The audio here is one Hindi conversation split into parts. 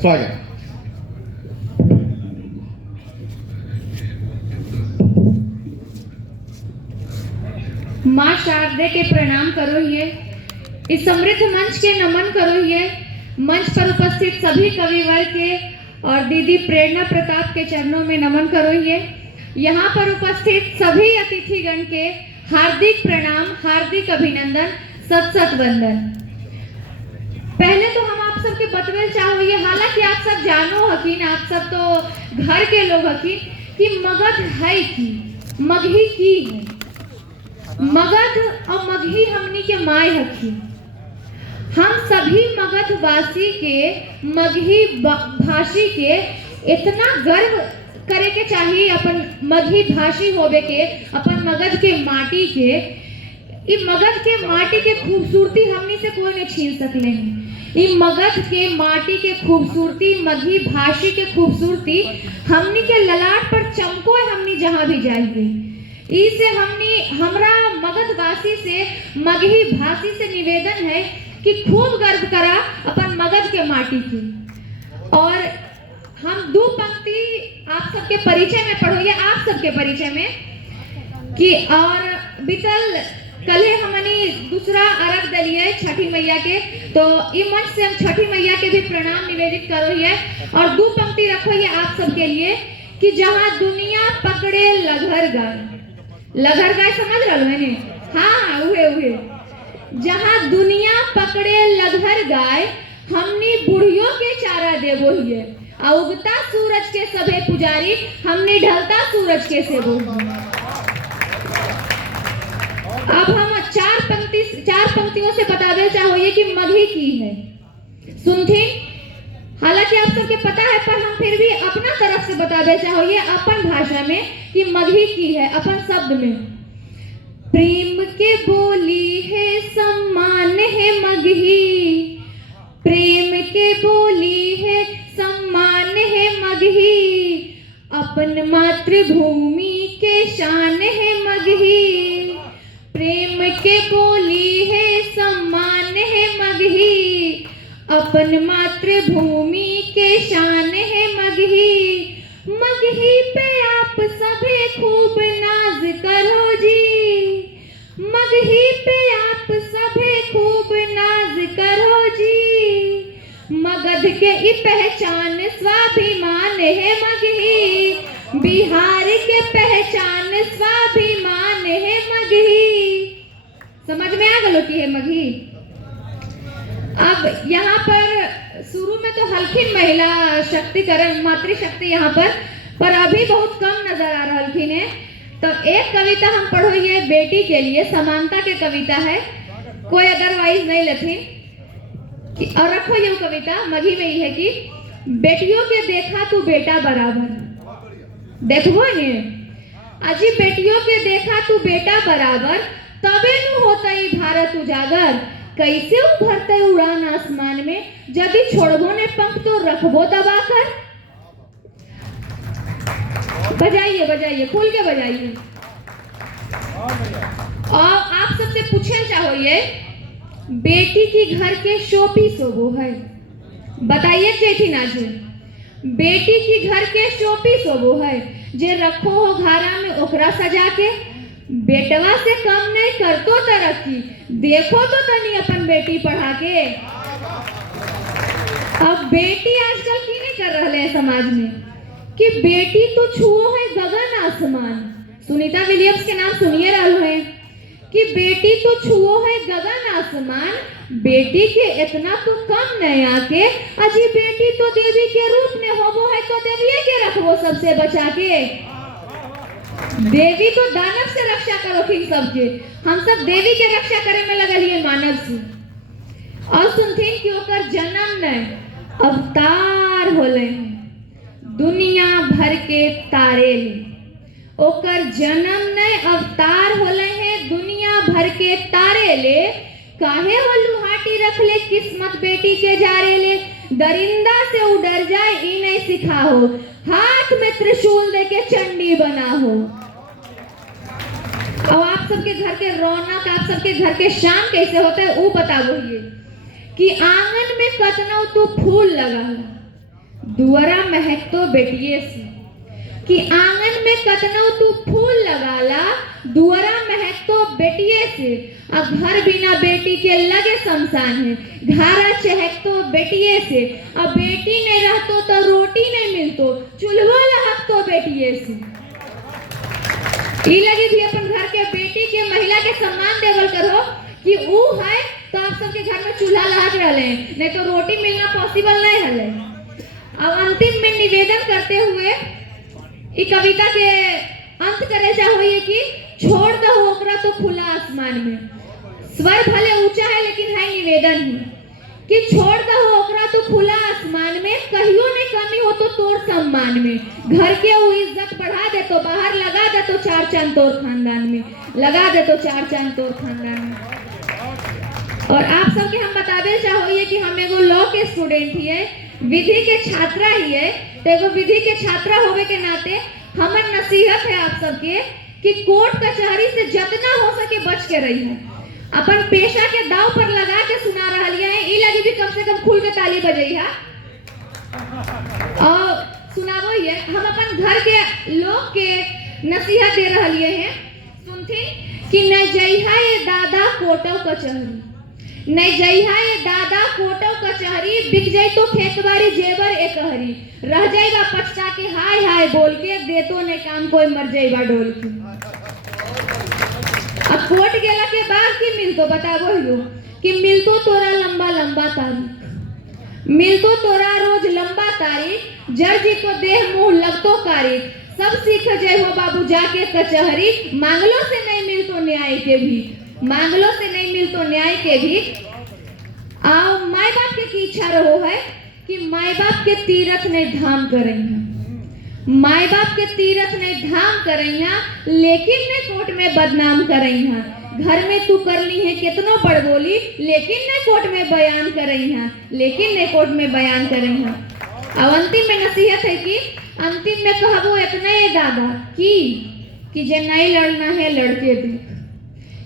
स्वागत। माँ शारदे के प्रणाम करो ये, इस समृद्ध मंच के नमन करो ये, मंच पर उपस्थित सभी कविवर के और दीदी प्रेरणा प्रताप के चरणों में नमन करो ये, यहाँ पर उपस्थित सभी अतिथिगण के हार्दिक प्रणाम, हार्दिक अभिनंदन, सत सत वंदन। पहले तो हम आप सबके बतवेल चाहो ये, हालांकि आप सब जानो हकीन, आप सब तो घर के लोग हकीन कि मगध है की मगही की है, मगध और मगही हमनी के माय हकी। हम सभी मगध वासी के, मगही भाषी के इतना गर्व करे के चाहिए अपन मगही भाषी होवे के, अपन मगध के माटी के। इ मगध के माटी के खूबसूरती हमनी से कोई नहीं छीन सकले हैं। इ मगध के माटी के खूबसूरती, मगही भाषी के खूबसूरती हमनी के ललाट पर चमको है, हमनी जहाँ भी जाएंगे। इसे हमनी हमरा मगध वासी से, मगही भाषी से निवेदन है कि खूब गर्व करा अपन मगध के माटी की। और हम दो पंक्ति आप सबके परिचय में पढ़ो, ये आप सबके परिचय में कि और बीतल कल हमनी दूसरा अर्घ दलिए छठी मैया के, तो इस मंच से हम छठी मैया के भी प्रणाम निवेदित करो ये। और दो पंक्ति रखो ये आप सबके लिए कि जहाँ दुनिया पकड़े लघर गाय, लघर गाय समझ रहा है? हाँ उहे जहाँ दुनिया पकड़े लघर गाय, हमनी बुढ़ियों के चारा देवो हिये, उगता सूरज के सभे पुजारी, हमनी ढलता सूरज के सेवो। अब हम चार पंक्तियों से बतावे चाहो ये कि मगही की है। सुनथी, हालांकि आप सबके पता है पर हम फिर भी अपना तरफ से बतावे चाहो ये अपन भाषा में कि मगही की है, अपन शब्द में। प्रेम के बोली है सम्मान है मगही, प्रेम के बोली है सम्मान है मगही, अपन मातृभूमि के शान है मगही। प्रेम के बोली है सम्मान है मगही, अपन मातृभूमि के शान है मगही। मगही पे आप सभी खूब नाज करो जी, मगही पे आप सभी खूब नाज करो जी। मगध के ई पहचान स्वाभिमान है मगही, बिहार के पहचान स्वाभिमान है मगही। समझ में आ गलो कि है मगही। अब यहाँ पर शुरू में तो हल्किन महिला शक्तिकरण, मातृशक्ति यहाँ पर अभी बहुत कम नजर आ रहा हल्किन है। तो एक कविता हम पढ़ो ये बेटी के लिए, समानता के कविता है, कोई अदरवाइज नहीं लेथिन। और रखो ये कविता मगही में ही है कि बेटियों के देखा तू बेटा बराबर, देखो ने अजी बेटियों के देखा तू बेटा बराबर, तबे नु होता ही भारत उजागर। कैसे उभरते उड़ान आसमान में, यदि छोड़बो ने पंख तो रखबो दबाकर। बजाइए बजाइए, खुल के बजाइए। और आप सबसे पूछे चाहो ये, बेटी की घर के शोपीस वो है, बताइए जेठी नाजी, बेटी की घर के शोपीस वो है, जे रखो हो घारा में ओकरा सजा के। बेटवा से कम नहीं करतो तरक्की, देखो तो तनी अपन बेटी पढ़ा के। अब बेटी आजकल की नहीं कर रहे हैं समाज में कि बेटी तो छुओ है गगन आसमान। सुनीता विलियम्स के नाम सुनिए रहो है कि बेटी तो छुओ है गगन आसमान, बेटी के इतना तो कम नहीं आके। अजी बेटी तो देवी के रूप में होबो है, तो देवी के रखबो सबसे बचा के। देवी तो दानव से रक्षा करो फिर सबके, हम सब देवी के रक्षा करे में लगल है मानव से। और सुनथिन कि ओकर जन्म नहीं अवतार होले, दुनिया भर के तारे ले, ओकर जन्म नहीं अवतार होले हैं, दुनिया भर के तारे ले। काहे हो लुहाटी रख ले किस्मत बेटी के जारे ले, दरिंदा से उड़र जाए ई नहीं सिखा हो, हाथ में त्रिशूल दे के चंडी बना हो। अब आप सबके घर के रौनक, आप सबके घर के शाम कैसे होता है वो बताओ ये कि आंगन में कतनौ तो फूल लगा है, दुअरा महक तो बेटिए से, कि आंगन में कतनो तू फूल लगाला, दुअरा महक तो बेटिए से। अब घर बिना बेटी के लगे शमशान है, घारा चहक तो बेटिए से। अब बेटी नहीं रहतो तो रोटी नहीं मिलतो, चूल्हा लहक तो बेटिए से। ई लगी भी अपन घर के बेटी के महिला के सम्मान देवल करो कि ऊ है तो आप सबके घर में चूल्हा लहक रहे, नहीं तो रोटी मिलना पॉसिबल नहीं है। अब अंतिम में निवेदन करते हुए ई कविता के अंत करे चाहिए कि छोड़ दो ओकरा तो खुला आसमान में। स्वर भले ऊंचा है लेकिन है निवेदन ही कि छोड़ दो ओकरा तो खुला आसमान में, कहियो नहीं कमी हो तो तोर सम्मान में। घर के वो इज्जत बढ़ा दे तो बाहर लगा दे तो चार चांद तोर खानदान में, लगा दे तो चार चांद तोर खानदान में। और आप सबके हम बतावे चाहिए कि हम एगो लॉ के स्टूडेंट ही है, विधि के छात्रा ही है, तो एगो विधि के छात्रा होवे के नाते हमर नसीहत है आप सबके कि कोर्ट कचहरी से जितना हो सके बच के रही है। अपन पेशा के दाव पर लगा के सुना रहा है, ई लगी भी कम से कम खुल के ताली बजई है और सुनावो ये। हम अपन घर के लोग के नसीहत दे रहा हैं, सुनती कि न जइहा ये दादा कोटो कचहरी, नहीं जइहा ये दादा कोटो कचहरी, बिक जाई तो खेतबाड़ी जेवर एकहरी, रह जाएगा पछता के हाय हाय बोल के, दे तो नहीं काम कोई मर जाएगा डोल के। अब कोर्ट गेला के बाद की मिलतो बताबो हियो कि मिलतो तोरा लंबा लंबा तारीख, मिलतो तोरा रोज लंबा तारीख, जज को देह मुंह लगतो कारी, सब सीख जाए हो बाबू जाके कचहरी, मांगलो से नहीं मिलतो न्याय के भी, मांगलो से नहीं मिलतो न्याय के भी। आओ माई बाप के की इच्छा रहो है कि माई बाप के तीरथ नहीं धाम करेंगे, माई बाप के तीरथ नहीं धाम करेंगे, लेकिन नहीं कोर्ट में बदनाम करेंगे। घर में तू कर ली है कितनो बड़ बोली, लेकिन नहीं कोर्ट में बयान करेंगे, लेकिन नहीं कोर्ट में बयान करेंगे। अब अंतिम में नसीहत है कि अंतिम में कहबो इतना है दादा कि जे नहीं लड़ना है लड़के देख,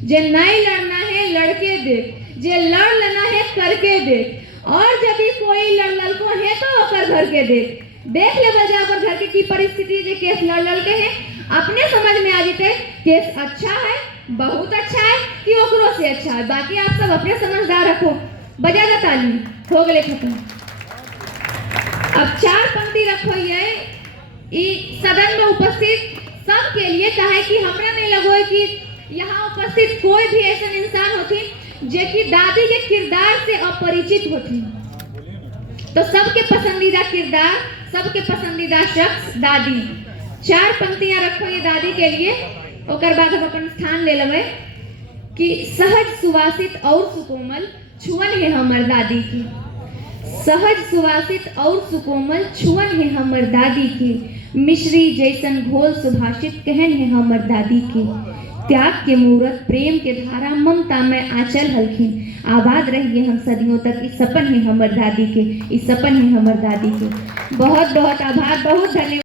जे नहीं लड़ना है लड़के देख, जे लड़ लेना है करके देख, और जब भी कोई लड़ को है तो ओकर घर के देख ले बजा ओकर घर के की परिस्थिति जे केस लड़ के है, अपने समझ में आ जेते केस अच्छा है, बहुत अच्छा है कि ओकरो से अच्छा है। बाकी आप सब अपने समझदार रखो, बजा दा ताली, हो गए खत्म। अब चार पंक्ति रखो ये सदन में उपस्थित सब के लिए, कहे कि हमरा नहीं लगो है कि यहाँ उपस्थित कोई भी ऐसा इंसान होती जे कि दादी के किरदार से अपरिचित होती, तो सबके पसंदीदा किरदार, सबके पसंदीदा शख्स दादी। चार पंक्तियां रखो ये दादी के लिए, ओकर बाद हम अपन स्थान ले लेवे कि सहज सुवासित और सुकोमल छुअन है हमर दादी की, सहज सुवासित और सुकोमल छुअन है हमर दादी की, मिश्री जैसन घोल सुभाषित कहन है हमर दादी की, त्याग के मूरत प्रेम के धारा ममता में आंचल हलखिन, आबाद रहिए हम सदियों तक, इस सपन है हमर दादी के, इस सपन है हमर दादी के। बहुत बहुत आभार, बहुत धन्यवाद।